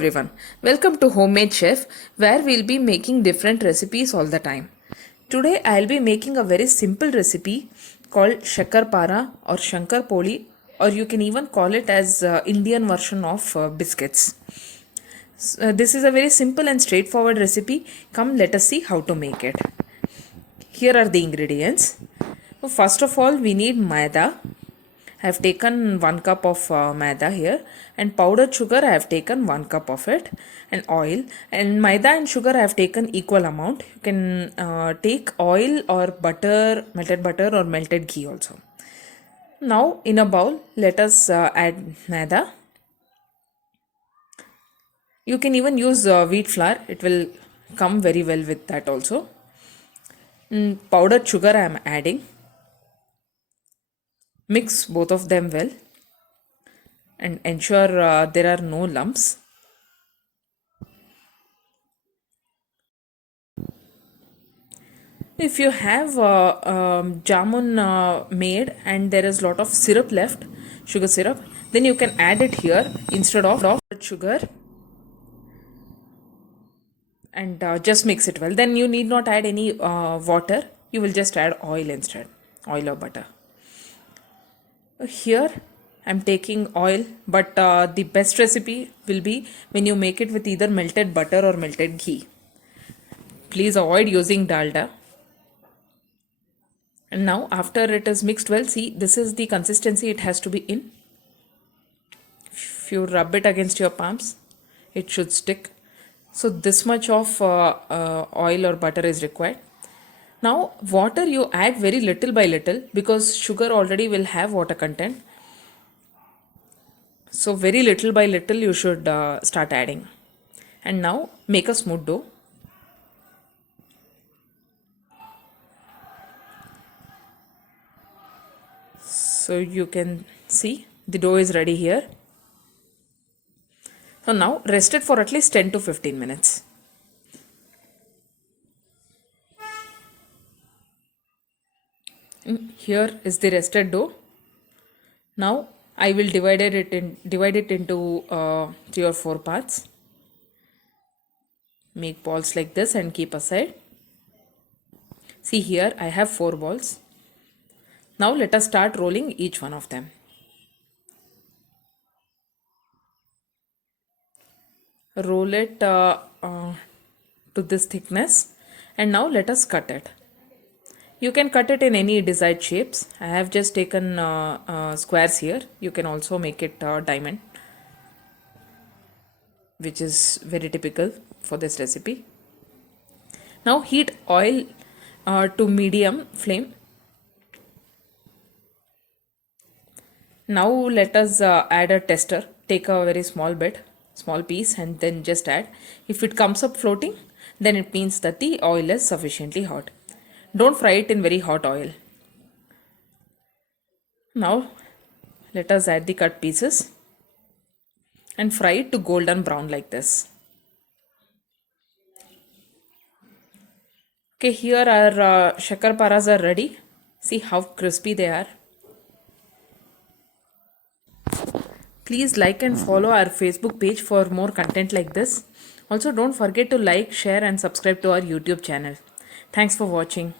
everyone, welcome to Homemade Chef, where we'll be making different recipes all the time. Today I'll be making a very simple recipe called Shakarpara or Shankar Poli, or you can even call it as Indian version of biscuits. This is a very simple and straightforward recipe. Come, let us see how to make it. Here are the ingredients. First of all, we need maida. I have taken 1 cup of maida here, and powdered sugar I have taken 1 cup of it, and oil, and maida and sugar I have taken equal amount. You can take oil or butter, melted butter or melted ghee also. Now in a bowl, let us add maida. You can even use wheat flour, it will come very well with that also. Powdered sugar I am adding. Mix both of them well and ensure there are no lumps. If you have jamun made and there is lot of syrup left, sugar syrup, then you can add it here instead of sugar and just mix it well. Then you need not add any water, you will just add oil instead, oil or butter. Here I'm taking oil, but the best recipe will be when you make it with either melted butter or melted ghee. Please avoid using dalda. And now after it is mixed well, see, this is the consistency it has to be in. If you rub it against your palms, it should stick. So this much of oil or butter is required. Now water you add very little by little because sugar already will have water content. So very little by little you should start adding. And now make a smooth dough. So you can see the dough is ready here. So now rest it for at least 10 to 15 minutes. Here is the rested dough. Now I will divide it into 3 or 4 parts. Make balls like this and keep aside. See, here I have 4 balls. Now let us start rolling each one of them. Roll it to this thickness, and now let us cut it. You can cut it in any desired shapes. I have just taken squares here. You can also make it diamond, which is very typical for this recipe. Now heat oil to medium flame. Now let us add a tester. Take a very small piece, and then just add. If it comes up floating, then it means that the oil is sufficiently hot. Don't fry it in very hot oil. Now let us add the cut pieces and fry it to golden brown like this. Okay, here our shakarparas are ready. See how crispy they are. Please like and follow our Facebook page for more content like this. Also, don't forget to like, share and subscribe to our YouTube channel. Thanks for watching.